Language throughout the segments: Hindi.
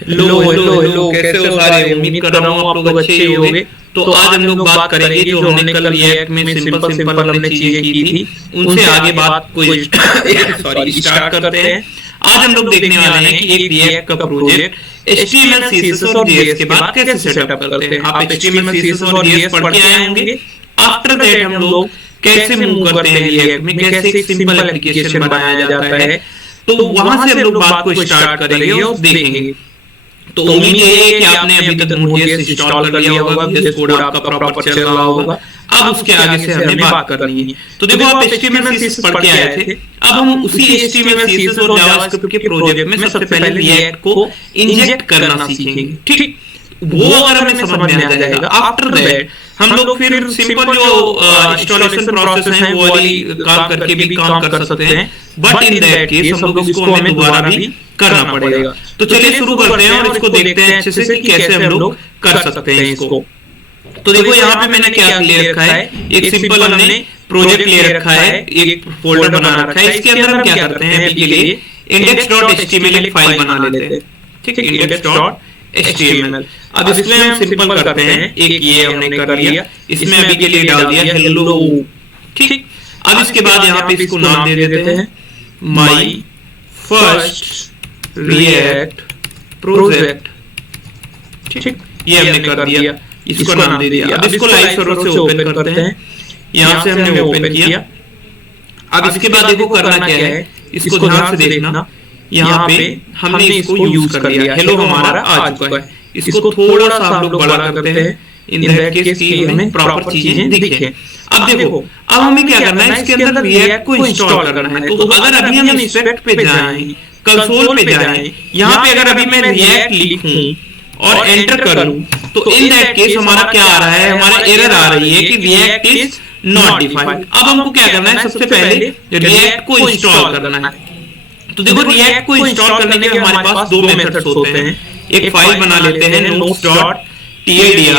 हेलो हेलो हेलो, कैसे हो सारे। उम्मीद कर रहा हूँ आप लोग अच्छे ही होंगे। तो आज हम लोग बात करेंगे जो हमने कल रिएक्ट में सिंपल सिंपल हमने चीजें की थी उनसे आगे बात कोई सॉरी स्टार्ट करते हैं। आज हम लोग देखने वाले हैं कि एक रिएक्ट का प्रोजेक्ट HTML CSS और JS के बाद कैसे सेटअप करते हैं। आप HTML CSS और JS पढ़ के आए होंगे। आफ्टर दैट हम लोग कैसे मूव करते हैं रिएक्ट में, कैसे एक सिंपल एप्लीकेशन बनाया जाता है। तो वहां से हम लोग बात को स्टार्ट करेंगे और देखेंगे। तो उम्मीद ये है कि आपने अभी तक Node.js इंस्टॉल कर लिया होगा, VS कोड आपका प्रॉपर चल रहा होगा। अब उसके आगे से हमें बात करनी है। तो देखो, आप HTML CSS पढ़ के आए थे। अब हम उसी HTML CSS और जावास्क्रिप्ट के प्रोजेक्ट में सबसे पहले रिएक्ट को इंजेक्ट करना सीखेंगे। ठीक, वो अगर हमें समझ में आ जाएगा, आफ्टर दैट हम लोग फिर सिंपल जो इंस्टॉलेशन प्रोसेस है वो वाली काम करके भी काम कर सकते हैं। बट इन दैट केस हम लोग इसको हमें दोबारा भी करना पड़ेगा। तो चलिए शुरू करते हैं और इसको देखते हैं अच्छे से कि कैसे हम लोग कर सकते हैं इसको। तो देखो, यहाँ पे मैंने क्या ले रखा है, एक सिंपल हमने प्रोजेक्ट ले रखा है, एक फोल्डर बना रखा है। इसके अंदर हम क्या करते हैं, अभी के लिए index.html एक फाइल बना लेते हैं। ठीक है, index.html। अब इसमें हम सिंपल करते हैं, एक ये हमने कर लिया, इसमें अभी के लिए डाल दिया हेलो। ठीक, अब इसके बाद यहाँ पे इसको नाम दे देते हैं माई फर्स्ट रिएक्ट प्रोजेक्ट। ठीक, ये हमने कर दिया, इसको नाम दे दिया। अब इसको लाइव सर्वर से ओपन करते हैं। यहाँ से हमने ओपन किया। अब इसके बाद देखो करना क्या है, इसको ध्यान से देखना। यहाँ पे हमने इसको यूज कर लिया, हेलो हमारा आ चुका है। इसको थोड़ा सा हम लोग बड़ा करते हैं इन दैट केस कि हमें प्रॉपर चीजें दिखे। अब देखो, अब हमें क्या करना है, इसके अंदर रिएक्ट को इंस्टॉल करना है। तो अगर अभी हम इंस्पेक्ट पे जाएं, कंसोल पे जाएं, यहाँ पे अगर अभी मैं रिएक्ट लिखूं और एंटर करूं, तो इन दैट केस हमारा क्या आ रहा है, हमारा एरर आ रही है कि रिएक्ट इज नॉट डिफाइंड। अब हमको क्या करना है, सबसे पहले रिएक्ट को इंस्टॉल करना है। तो देखो, रिएक्ट को इंस्टॉल करने के लिए हमारे पास दो मेथड्स होते हैं। एक फाइल बना लेते हैं notes.tldr।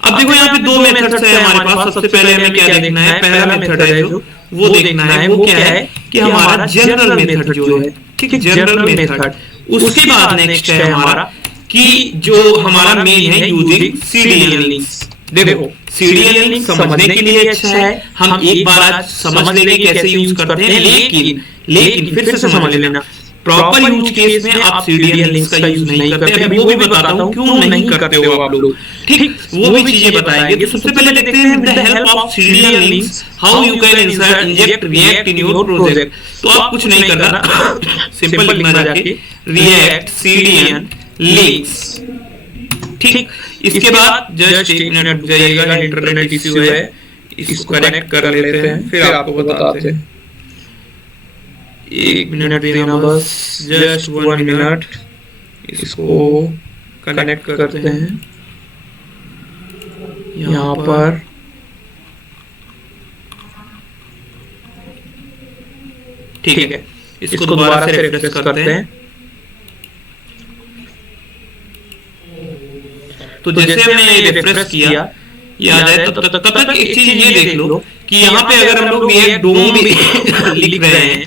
अब देखो, यहाँ पे दो मेथड्स है हमारे पास। सबसे पहले हमें क्या देखना है, पहला मेथड है जो वो देखना है, वो क्या है कि हमारा जनरल मेथड जो है। ठीक है, जनरल मेथड। उसके बाद नेक्स्ट है हमारा कि जो हमारा मेन है यूजिंग CDN लिंक्स। देखो, CDN लिंक समझने के लिए अच्छा है, हम एक बार आज समझ लेंगे कैसे यूज करते हैं। लेकिन फिर से समझ लेना, प्रॉपर यूज केस में आप CDN लिंक्स का यूज नहीं करते। अभी वो भी बताता हूँ क्यों नहीं करते हो आप लोग। ठीक, वो भी चीजें बताएंगे। तो सबसे पहले देखते हैं with the help of CDN links how you can inject react in your project. तो आप कुछ नहीं करना, सिंपल लिखना जाके रिएक्ट CDN लिंक्स। ठीक, इसके बाद जस्ट एक मिनट जाइएगा, इंटरनेट इश्यू है, इसको कनेक्ट कर लेते हैं, फिर आपको बताते हैं। एक मिनट देना बस, जस्ट 1 मिनट। इसको कनेक्ट करते हैं यहाँ पर। ठीक है, इसको दोबारा से रिफ्रेश करते हैं। तो जैसे हमने रिफ्रेश किया, ये आ जाए, तब तक एक चीज ये देख लो कि यहाँ पे अगर हम लोग रिएक्ट डोम भी लिख रहे हैं,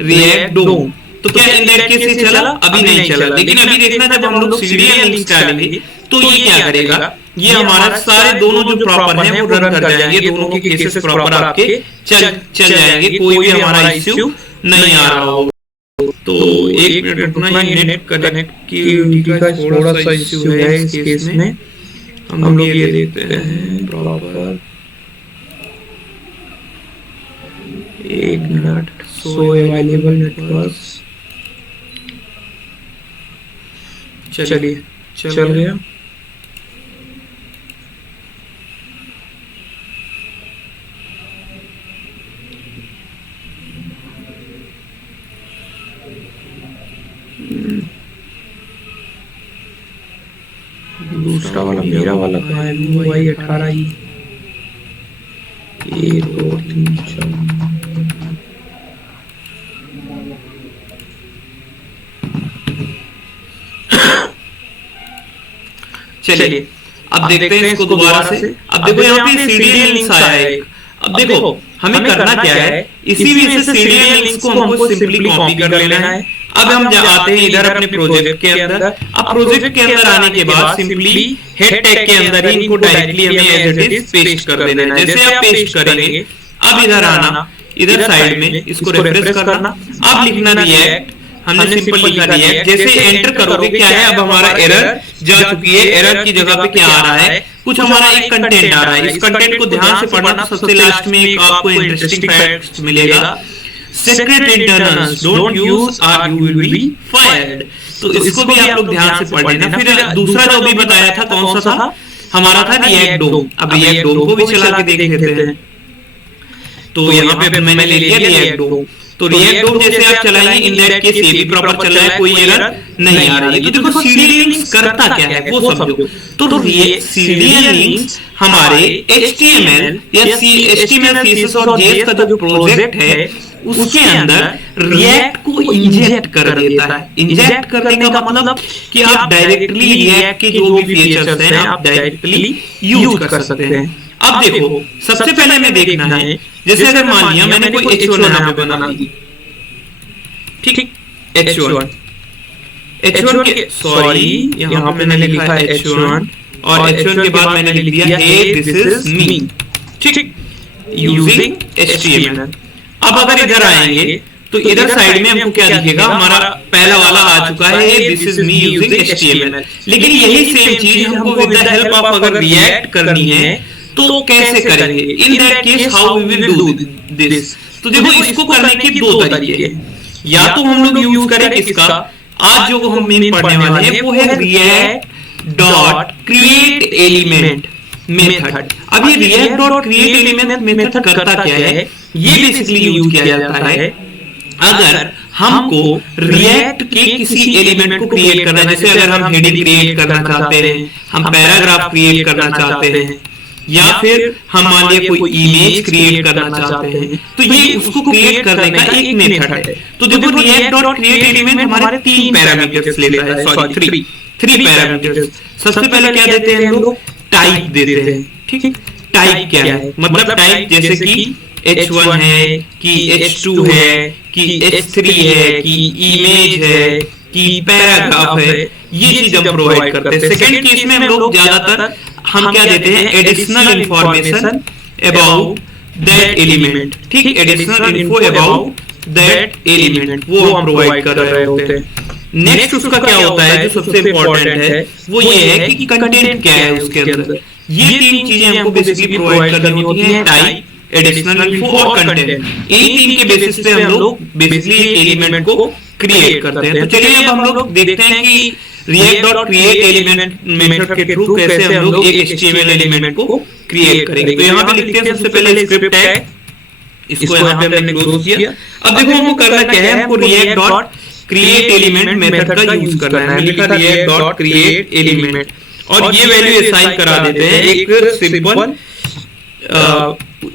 रिएक्ट डोम, तो क्या इन दैट केस से चला? अभी नहीं चला। लेकिन अभी देखना, जब हम लोग CDN लिंक्स डालेंगे तो ये क्या करेगा, ये हमारा सारे दोनों जो प्रॉपर हैं वो रन कर जाएंगे। दोनों के केसेस प्रॉपर आपके चल जाएंगे, कोई भी हमारा इश्यू नहीं आ रहा होगा। तो एक मिनट रुकना, ये नेट कनेक्टिविटी का थोड़ा सा इश्यू है इस केस में। हम लोग ये देखते हैं प्रॉपर, एक मिनट। सो अवेलेबल नेटवर्क्स, चलिए चल गया। दूसरा वाला मेरा वाला कहाँ है, UI 18 1 2 3 4। चलिए अब देखते हैं इसको दोबारा से। अब देखो, यहाँ पे CDN लिंक्स आया है। अब देखो, हमें करना क्या है, इसी वजह से सीरियल लिंक्स को हमको सिंपली कॉपी कर लेना है अब हम आते हैं इधर अपने प्रोजेक्ट के अंदर। अब प्रोजेक्ट के अंदर आने के बाद सिंपली हेड टैग के अंदर ही इनको डायरेक्टली हमें एज इट इज पेस्ट कर देना है। जैसे आप पेस्ट करेंगे, अब इधर आना, इधर साइड में इसको रिफ्रेश करना, अब लिखना रिएक्ट, हमने सिंपल लिखा रिएक्ट। जैसे एंटर करोगे क्या है, अब हमारा एरर जा चुकी है। एरर की जगह पे क्या आ रहा है, कुछ हमारा एक कंटेंट आ रहा है। इस कंटेंट को ध्यान से पढ़ना, सबसे लास्ट में एक आपको इंटरेस्टिंग फैक्ट मिलेगा, सीक्रेट इंटरनल्स डोंट यूज और यू विल बी फायर्ड। तो इसको भी आप लोग ध्यान से पढ़ लेना। फिर दूसरा जो भी बताया था कौन सा था, हमारा था रिएक्ट डोम। अब रिएक्ट डोम को भी चला के देख लेते हैं। तो यहाँ पे मैंने ले लिया रिएक्ट डोम। तो रिएक्ट डोम जैसे आप चलाएंगे, इन दैट केस ये भी प्रॉपर चल रहा है, कोई एरर नहीं आ रही है। तो देखो सीरियल लिंक्स करता क्या है वो समझो। तो सीरियल लिंक्स हमारे HTML या HTML CSS और JS का जो प्रोजेक्ट है उसके अंदर रिएक्ट को इंजेक्ट कर देता है। इंजेक्ट करने का मतलब कि आप डायरेक्टली रिएक्ट के जो भी फीचर्स हैं आप डायरेक्टली यूज कर सकते हैं। अब देखो, सबसे पहले हमें देखना है, जैसे अगर मान लिया मैंने कोई H1 यहाँ पे बना दी, ठीक, H1 के सॉरी यहाँ पे मैंने लिखा है H1 और H1 के बाद मैंने लिख दिया हे दिस इज मी, ठीक, यूजिंग HTML। अब अगर इधर आएंगे तो इधर साइड में हमको क्या दिखेगा, हमारा पहला वाला आ चुका है this is me using HTML। लेकिन यही सेम चीज हमको विद द हेल्प ऑफ अगर रिएक्ट करनी है तो कैसे करेंगे, in that case how we will do this. तो देखो इसको करने के दो तरीके हैं, या तो हम लोग यूज करें किसका, आज जो हम मेन पढ़ने वाले हैं वो है react dot create element method. अब ये react dot create element method करता क्या है, ये बेसिकली यूज किया जाता है अगर हमको रिएक्ट के किसी एलिमेंट को क्रिएट करना है। जैसे अगर हम हेडिंग क्रिएट करना चाहते हैं, हम पैराग्राफ क्रिएट करना चाहते हैं, या फिर हम मान लिया कोई इमेज क्रिएट करना चाहते हैं, तो ये उसको क्रिएट करने का एक मेथड है। तो देखो रिएक्ट डॉट क्रिएट एलिमेंट हमारे 3 पैरामीटर्स लेता है, सॉरी 3 पैरामीटर्स। सबसे पहले क्या देते हैं हम लोग, टाइप देते हैं, ठीक। टाइप क्या है, मतलब टाइप जैसे कि H1 है कि H2 है कि H3 है कि इमेज है कि पैराग्राफ है, ये चीज हम प्रोवाइड करते हैं। सेकंड केस में हम लोग ज्यादातर हम क्या देते हैं, additional information about that element, ठीक, additional info about that element वो हम प्रोवाइड कर रहे होते हैं। नेक्स्ट उसका क्या होता है जो सबसे इंपॉर्टेंट है, वो ये है कि कंटेंट क्या है उसके अंदर। ये 3 चीजें हमको बेसिकली प्रोवाइड करनी होती है, टाइप, एडिशनल इन्फो और कंटेंट। इन 3 के बेसिस पे हम लोग बेसिकली एलिमेंट को क्रिएट करते हैं। तो चलिए अब हम लोग देखते हैं कि react dot create element method के थ्रू कैसे हम लोग एक HTML एलिमेंट को क्रिएट करेंगे। तो यहाँ पे लिखते हैं सबसे पहले स्क्रिप्ट टैग, इसको यहाँ पे हमने क्लोज किया। अब देखो हमको करना क्या है, हमको react dot create element method का यूज करना है। हमने लिखा रिएक्ट डॉट क्रिएट एलिमेंट और ये वैल्यू असाइन करा देते हैं एक सिंपल,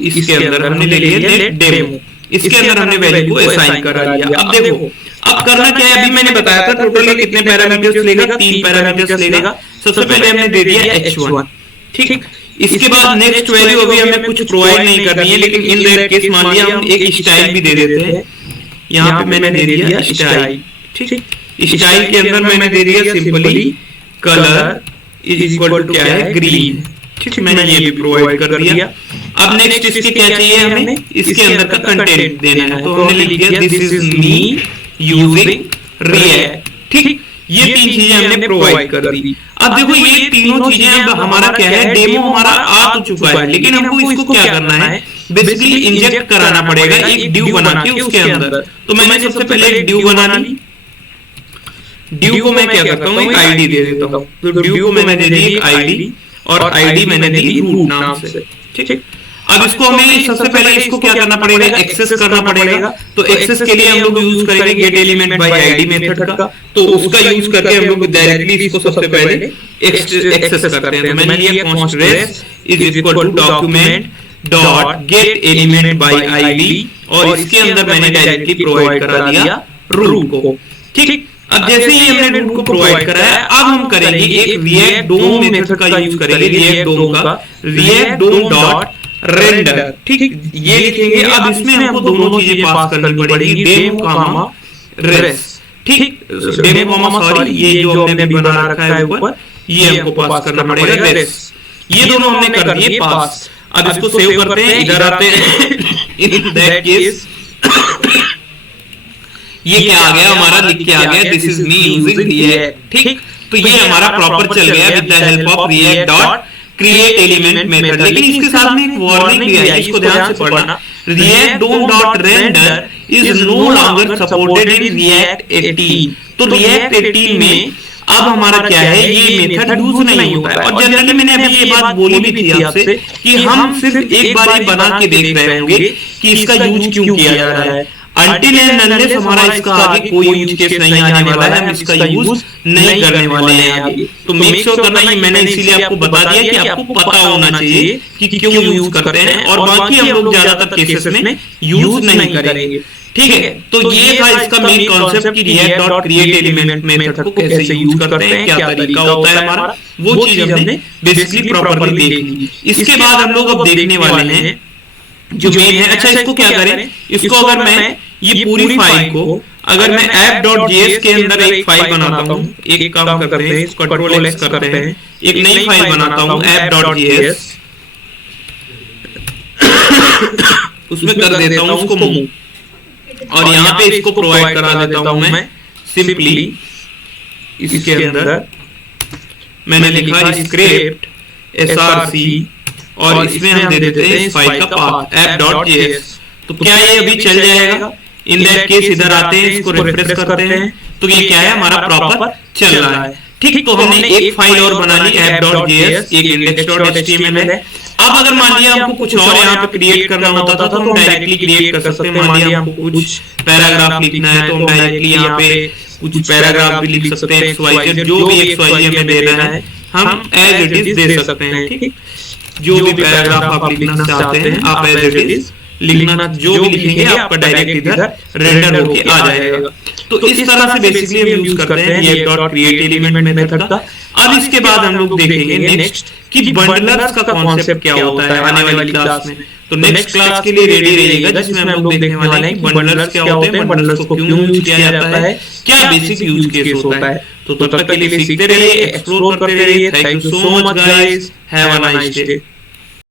इसके अंदर हमने ले लिया लेट डेमो, इसके अंदर हमने वैल्यू को असाइन करा लिया। अब देखो अब करना क्या है, अभी मैंने बताया था टोटल कितने पैरामीटर्स लेगा, 3 पैरामीटर्स लेगा। सबसे पहले हमने दे दिया H1, ठीक। इसके बाद नेक्स्ट वैल्यू अभी हमें कुछ प्रोवाइड नहीं करनी है, लेकिन इन दैट केस मान लिया हम एक स्टाइल भी दे देते हैं। यहाँ पे मैंने दे दिया स्टाइल, ठीक। स्टाइल के अंदर मैंने दे दिया simply colour is equal to क्या है, ग्रीन, ठीक, मैंने ये भी प्रोवाइड कर दिया। अब नेक्स्ट इसके क्या चाहिए हमें, इसके अंदर का कंटेंट देना है, तो हमने लिख दिया this is me using react, ठीक। ये 3 चीजें हमने प्रोवाइड कर दी। अब देखो ये तीनों चीजें अब हमारा क्या है, डेमो हमारा आ तो चुका है, लेकिन हमको इसको क्या करना है, बेसिकली इंजेक्ट कराना पड़ेगा एक ड्यू बना के उसके अंदर। तो मैंने सबसे पहले एक ड्यू बना ली। ड्यू को मैं क्या करता हूँ, एक आईडी दे देता हूँ। तो ड्यू को मैंने दे दी एक आईडी और आईडी मैंने दी रूट नाम से, ठीक। अब इसको हमें सबसे पहले इसको क्या करना पड़ेगा, एक्सेस करना पड़ेगा। तो एक्सेस के लिए हम लोग यूज करेंगे gate element by ID method का। तो उसका यूज करके हम लोग डायरेक्टली इसको सबसे पहले एक्सेस करते हैं। तो मैंने लिया const res is equal to document dot get element by ID और इसके अंदर मैंने डायरेक्टली प्रोवाइड करा दिया रूट को, ठीक। अब जैसे ही हमने रूट को प्रोवाइड करा है, अब हम करेंगे एक रिएक्ट डोम मेथड का यूज करेंगे, रिएक्ट डोम का रिएक्ट डोम डॉट रेंडर, ठीक, ये लिखेंगे। अब इसमें हमको दोनों चीजें पास करनी पड़ेगी, डेमो कामा रेस, ठीक, डेमो कॉमा सॉरी, ये जो हमने अभी बना रखा है ऊपर, ये हमको पास करना पड़ेगा दिस। ये दोनों हमने कर दिए पास। अब इसको सेव करते हैं, इधर आते हैं, इन दैट केस ये क्या आ गया हमारा, लिख के आ गया this is me using react. ठीक, तो ये हमारा प्रॉपर चल गया with the help of react dot create element method. लेकिन इसके साथ में एक वार्निंग दिया है, इसको ध्यान से पढ़ना। React dot render is no longer supported in React 18। तो रिएक्ट 18 में अब हमारा क्या है, ये मेथड यूज नहीं होता है। और जनरली मैंने अभी ये बात बोली भी थी आपसे कि हम सिर्फ एक बार ही बना के देख रहे होंगे कि इसका यूज क्यों किया जा रहा है। अनटिल एंड अनलेस हमारा इसका आगे कोई यूज केस नहीं आने वाला है, हम इसका यूज नहीं करने वाले हैं आगे। तो मेक श्योर करना, ये मैंने इसीलिए आपको बता दिया कि आपको पता होना चाहिए कि क्यों यूज करते हैं, और बाकी हम लोग ज्यादातर केसेस में यूज नहीं करेंगे। ठीक है, तो ये था इसका मेन कॉन्सेप्ट कि react dot create element method को कैसे यूज करते हैं, क्या तरीका होता है हमारा, वो चीज हमने बेसिकली प्रॉपर्ली देख ली। इसके बाद हम लोग अब देखने वाले हैं जो मेन है। अच्छा, इसको क्या करें, इसको अगर मैं ये पूरी फाइल को अगर मैं app.js के अंदर एक फाइल बनाता हूँ, एक काम करते हैं, इसको कंट्रोल एक्स करते हैं, एक नई फाइल बनाता हूँ app.js, उसमें कर देता हूँ उसको मूव, और यहाँ पे इसको प्रोवाइड करा देता हूँ मैं सिंपली इसके अंदर मैंने लिखा स्क्रिप्ट src, और इसमें हम दे देते हैं इस फाइल का पाथ app.js। तो क्या ये अभी चल जाएगा? इन दैट केस इधर आते हैं, इसको रिफ्रेश करते हैं, तो ये क्या है, हमारा प्रॉपर चल रहा है। ठीक, तो हमने एक फाइल और बना ली app.js, एक index.html है। अब अगर मान लिया हमको कुछ और यहाँ पे क्रिएट करना होता था तो हम डायरेक्टली क्रिएट कर सकते हैं। मान लिया हमको कुछ पैराग्राफ लिखना है तो हम डायरेक्टली यहाँ पे कुछ पैराग्राफ भी लिख सकते हैं, XYZ जो भी XYZ हमें देना है हम एज इट इज दे सकते हैं। ठीक, जो भी पैराग्राफ आप लिखना चाहते हैं आप एज इट इज लिखना, जो भी लिखेंगे आपका डायरेक्ट इधर रेंडर होके आ जाएगा। तो इस तरह से बेसिकली हम यूज करते हैं ये डॉट क्रिएट एलिमेंट मेथड का। अब इसके बाद हम लोग देखेंगे नेक्स्ट कि बंडलर्स का कॉन्सेप्ट क्या होता है आने वाली क्लास में। तो नेक्स्ट क्लास के लिए रेडी रहिएगा, जिसमें हम लोग देखने वाले हैं कि बंडलर्स क्या होते हैं, बंडलर्स को क्यों यूज किया जाता है, क्या बेसिक यूज केस होता है। तो तब तक के लिए सीखते रहिए, एक्सप्लोर करते रहिए। Thank you so much guys, have a nice day.